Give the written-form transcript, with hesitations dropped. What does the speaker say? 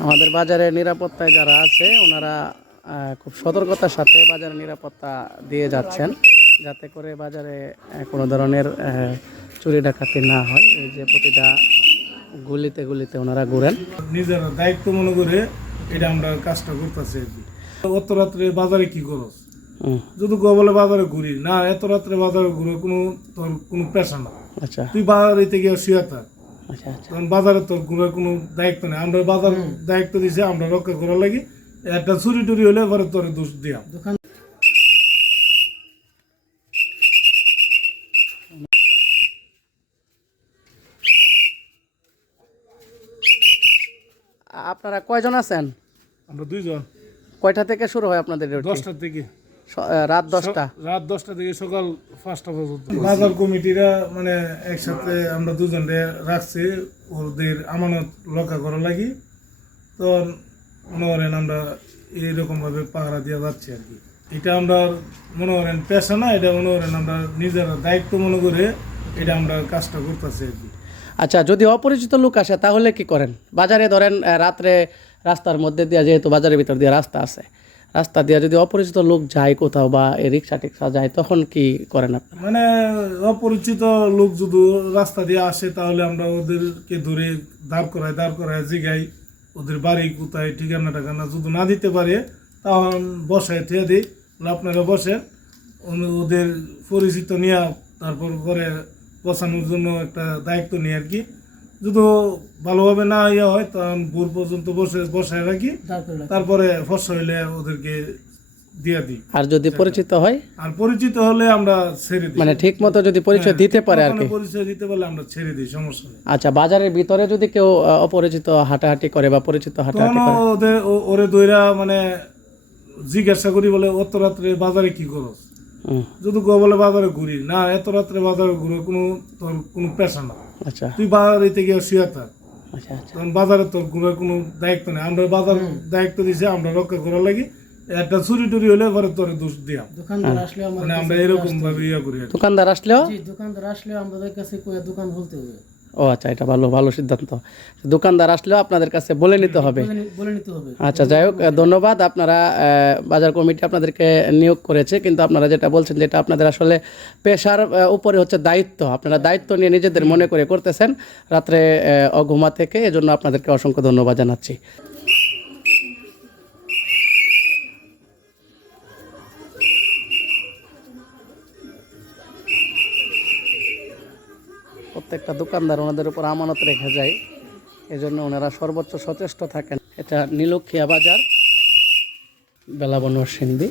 আমাদের বাজারে নিরাপত্তায় যারা আছে ওনারা খুব সতর্কতার সাথে বাজারে নিরাপত্তা দিয়ে যাচ্ছেন, যাতে করে বাজারে কোনো ধরনের চুরি ডাকাতি না হয়। এই যে প্রতিটা গুলিতে গুলিতে ওনারা ঘুরেন। নিজেরা দায়িত্ব মনে করে এটা আমরা কাজটা করতেছি আর কি। অত রাত্রে বাজারে কি করস, যদি বলে বাজারে ঘুরি না, এত রাত্রে বাজারে ঘুরে তোর কোনো পেশা না। আচ্ছা, তুই বাজারে গিয়ে শুয়ে থাক, আচ্ছা, আচ্ছা। কারণ বাজারে তোর ঘুরে কোনো দায়িত্ব নেই। আমরা বাজার দায়িত্ব দিছি, আমরা রক্ষা করার লাগি। একটা চুরি টুরি হলে পরে তোর দোষ দিয়া। আপনারা কয়জন আছেন? আমরা 2 জন। কয়টা থেকে শুরু হয় আপনাদের ডিউটি? 10টা থেকে রাত 10টা। রাত 10টা থেকে সকাল 5টা পর্যন্ত। বাজার কমিটিরা মানে একসাথে আমরা 2 জনরে রাখছি ওদের আমানত রক্ষা করার লাগি। তো মনে করেন আমরা এইরকম ভাবে পাহারা দিয়ে যাচ্ছি আর কি। এটা আমরা মনে করেন পেশা না, এটা মনে করেন আমরা নিজেরা দায়িত্ব মনে করে এটা আমরা কাজটা করতেছি আর কি। আচ্ছা, যদি অপরিচিত লোক আসে তাহলে কি করেন? বাজারে ধরেন রাত্রে রাস্তার মধ্যে দিয়ে, যেহেতু বাজারের ভিতর দিয়ে রাস্তা আছে, রাস্তা দিয়ে যদি অপরিচিত লোক যায় কোথাও বা রিক্সা টিক্সা যায়, তখন কি করেন আপনারা? মানে অপরিচিত লোক যদি রাস্তা দিয়ে আসে তাহলে আমরা ওদেরকে ধরে দাঁড় করায় জিগাই ওদের বাড়ি কোথায়, ঠিকানা টাকানা যদি না দিতে পারে তখন বসায় থিয়ে দিই, আপনারা বসেন। ওদের পরিচিত নিয়ে তারপর পরে বসানোর জন্য একটা দায়িত্ব নিই আর কি। যদি ভালোভাবে না ইয়ে হয় তখন ভোর পর্যন্ত বসায় রাখি, তারপরে ফসল হইলে ওদেরকে দিয়ে দিই। আর যদি পরিচিত হয়? আর পরিচিত হলে আমরা ছেড়ে দিই, মানে ঠিক মতো যদি পরিচয় দিতে পারে আর কি। পরিচয় দিতে পারলে আমরা ছেড়ে দিই, সমস্যা নেই। আচ্ছা, বাজারের ভিতরে যদি কেউ অপরিচিত হাঁটাহাঁটি করে বা পরিচিত হাঁটাহাঁটি করে, ওরে দইরা মানে জিজ্ঞাসা করি, বলে অত রাত্রে বাজারে কি করস, যদি বলে বাজারে ঘুরি না, এত রাত্রে বাজারে ঘুরে তোর কোনো পেশা না। আচ্ছা, তুই বাজারে গিয়ে শুয়ে থাক, আচ্ছা, আচ্ছা। কারণ বাজারে তোর ঘুরে কোনো দায়িত্ব নেই। আমরা বাজার দায়িত্ব দিছি, আমরা রক্ষা করার লাগি। একটা চুরি টুরি হলে পরে তোর দোষ দিয়া। দোকানদার আসলে মানে আমরা এরকম ভাবে ইয়া করি। দোকানদার আসলেও আমাদের কাছে দোকান খুলতে হবে। ও আচ্ছা, এটা ভালো সিদ্ধান্ত। দোকানদার আসলেও আপনাদের কাছে বলে নিতে হবে। আচ্ছা, যাই হোক, ধন্যবাদ। আপনারা বাজার কমিটি আপনাদেরকে নিয়োগ করেছে, কিন্তু আপনারা যেটা বলছেন যেটা আপনাদের আসলে পেশার উপরে হচ্ছে দায়িত্ব, আপনারা দায়িত্ব নিয়ে নিজেদের মনে করে করতেছেন রাত্রে অঘুমা থেকে, এজন্য আপনাদেরকে অসংখ্য ধন্যবাদ জানাচ্ছি। প্রত্যেকটা দোকানদার ওনাদের উপর আমানত রেখে যায়, এজন্য ওনারা সর্বোচ্চ সচেষ্ট থাকেন। এটা নীলক্ষিয়া বাজার, বেলাবন নরসিংদী।